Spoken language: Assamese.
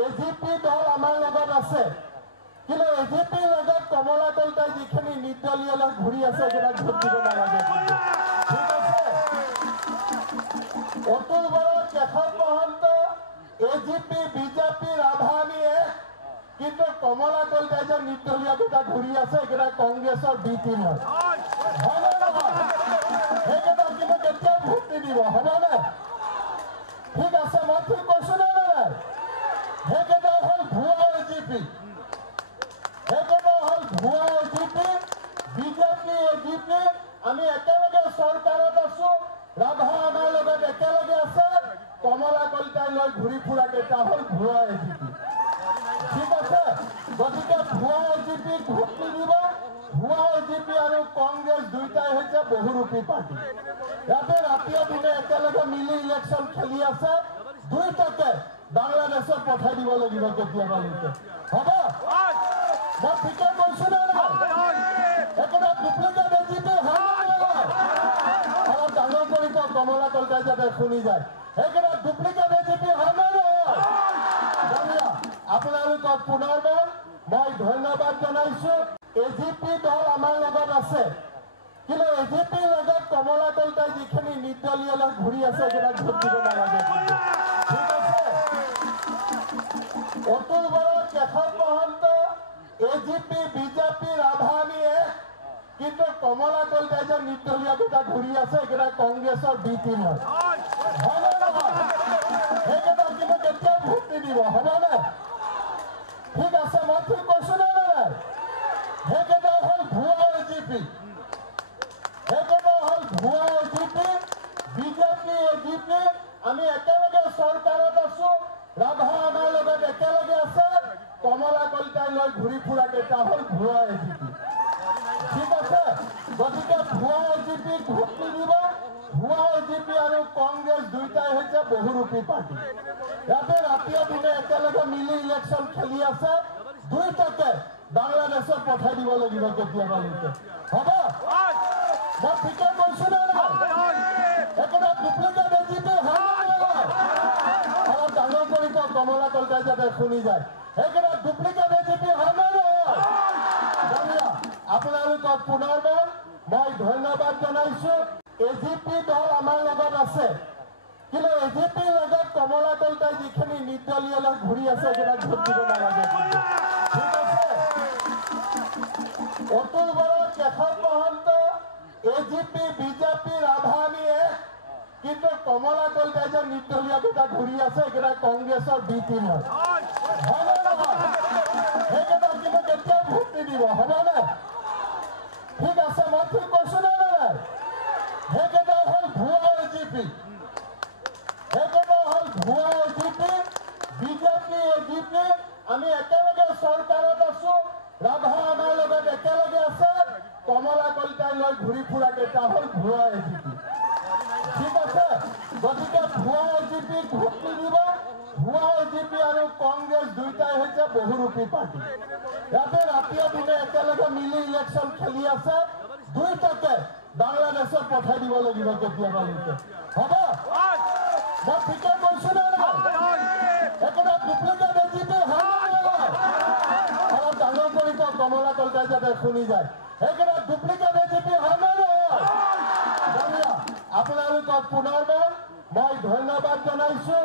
এজিপি দল আমাৰ লগত আছে, কিন্তু এজিপিৰ লগত কমলা কলিতাই যিখিনি নিৰ্দলীয় লোক ঘূৰি আছে সেইবিলাক ভোট দিব নালাগে। ঠিক আছে, অতুল বৰা, কেশৱ মহন্ত, এজিপি, বিজেপি, ৰাধানী এক, কিন্তু কমলা কলিতাই যে নিৰ্দলীয় কেইটা ঘূৰি আছে সেইকেইটা কংগ্ৰেছৰ বি টিম হয় নে নহয়? সেইকেইটা কিন্তু কেতিয়াও ভোট নিদিব, হ'বনে? ঠিক আছে, মই ঠিক কৈছো নে নাই? সেইকেইটা হ'ল ভুৱা এজিপি, সেইকেইটা হ'ল ভুৱা এজিপি, বিজেপি, এজিপি। আমি একেলগে চৰকাৰত আছো, ৰাভা আমাৰ লগত একেলগে আছে, কমলা কলিতাই লৈ ঘূৰি ফুৰা কেইটা হ'ল ভুৱা এজিপি। ঠিক আছে, গতিকে ভুৱা এজিপি ভোট নিদিব। ভুৱা এজিপি আৰু কংগ্ৰেছ দুইটাই হৈছে বহুৰূপী পাৰ্টি। ইয়াতে ৰাতিয়ে দিনে একেলগে মিলি ইলেকশ্যন খেলি আছে, দুইটাকে বাংলাদেশত পঠাই দিব লাগিব কেতিয়াবালৈকে। হ'ব, মই ঠিকে কৈছো নে নাই? একেটা ডুপ্লিকেট এজিপি হয় নে নহয়? অলপ ডাঙৰ কৰি কওক, কমলা কলিতাই যাতে শুনি যায়। সেইকেইটা ডুপ্লিকেট এজিপি হয় নে নহয়? আপোনালোকক পুনৰবাৰ মই ধন্যবাদ জনাইছো। এজিপি দল আমাৰ লগত আছে, কিন্তু এজিপিৰ লগত কমলা কলিতাই যিখিনি নিৰ্দলীয় লোক ঘূৰি আছে সেইবিলাক ভোট দিব নালাগে। ঠিক আছে, অতুল বৰা, কেশৱ মহন্ত, এজিপি, বিজেপি, ৰাধানী এক, কিন্তু কমলা কলিতাই যে নিৰ্দলীয় কেইটা ঘূৰি আছে সেইকেইটা কংগ্ৰেছৰ বি টিম হয় নে নহয়? সেইকেইটা কিন্তু কেতিয়াও ভোট নিদিব, হ'বনে? ঠিক আছে, মই ঠিক কৈছো নে নাই? সেইকেইটা হ'ল ভুৱা এজিপি, সেইকেইটা হ'ল ভুৱা এজিপি, বিজেপি, এজিপি। আমি একেলগে চৰকাৰত আছো, ৰাভা আমাৰ লগত একেলগে আছে, কমলা কলিতাই লৈ ঘূৰি ফুৰা কেইটা হ'ল ভুৱা এজিপি। ঠিক আছে, গতিকে ভুৱা এজিপি ভোট নিদিব। ভুৱা এজিপি আৰু কংগ্ৰেছ দুইটাই হৈছে বহুৰূপী পাৰ্টি। ইয়াতে ৰাতিয়ে দিনে একেলগে মিলি ইলেকশ্যন খেলি আছে, দুইটাকে বাংলাদেশত পঠাই দিব লাগিব কেতিয়াবালৈকে। হ'ব, মই ঠিকে কৈছো নে নাই? একেটা ডুপ্লিকেট এজিপি হয় নে নহয়? অলপ ডাঙৰ কৰি কওক, কমলা কলিতাই যাতে শুনি যায়। সেইকেইটা ডুপ্লিকেট এজিপি হয় নে নহয়? আপোনালোকক পুনৰবাৰ মই ধন্যবাদ জনাইছো। এজিপি দল আমাৰ লগত আছে, কিন্তু এজিপিৰ লগত কমলা কলিতাই যিখিনি নিৰ্দলীয় লোক ঘূৰি আছে সেইবিলাক ভোট দিব নালাগে। ঠিক আছে, অতুল বৰা, কেশৱ মহন্ত, এজিপি, বিজেপি, ৰাধানী এক, কিন্তু কমলা কলিতাই যে নিৰ্দলীয় কেইটা ঘূৰি আছে সেইকেইটা কংগ্ৰেছৰ বি টিম হয় নে নহয়? সেইকেইটা কিন্তু কেতিয়াও ভোট নিদিব, হ'বনে? ঠিক আছে, মই ঠিক কৈছো নে নাই? সেইকেইটা হ'ল ভুৱা এজিপি, সেইকেইটা হ'ল ভুৱা এজিপি, বিজেপি, এজিপি। আমি একেলগে চৰকাৰত আছো, ৰাভা আমাৰ লগত একেলগে আছে, কমলা কলিতাই লৈ ঘূৰি ফুৰা কেইটা হ'ল ভুৱা এজিপি। ঠিক আছে, গতিকে ভুৱা এজিপি ভোট নিদিব। ভুৱা এজিপি আৰু কংগ্ৰেছ দুইটাই হৈছে বহুৰূপী পাৰ্টি। ইয়াতে ৰাতিয়ে দিনে একেলগে মিলি ইলেকশ্যন খেলি আছে, দুইটাকে বাংলাদেশত পঠাই দিব লাগিব কেতিয়াবালৈকে। হ'ব, মই ঠিকে কৈছো নে নাই? একেটা ডুপ্লিকেট এজিপি হয় নে নহয়? অলপ ডাঙৰ কৰি কওক, কমলা কলিতাই যাতে শুনি যায়। সেইকেইটা ডুপ্লিকেট এজিপি হয় নে নহয়? আপোনালোকক পুনৰবাৰ মই ধন্যবাদ জনাইছো।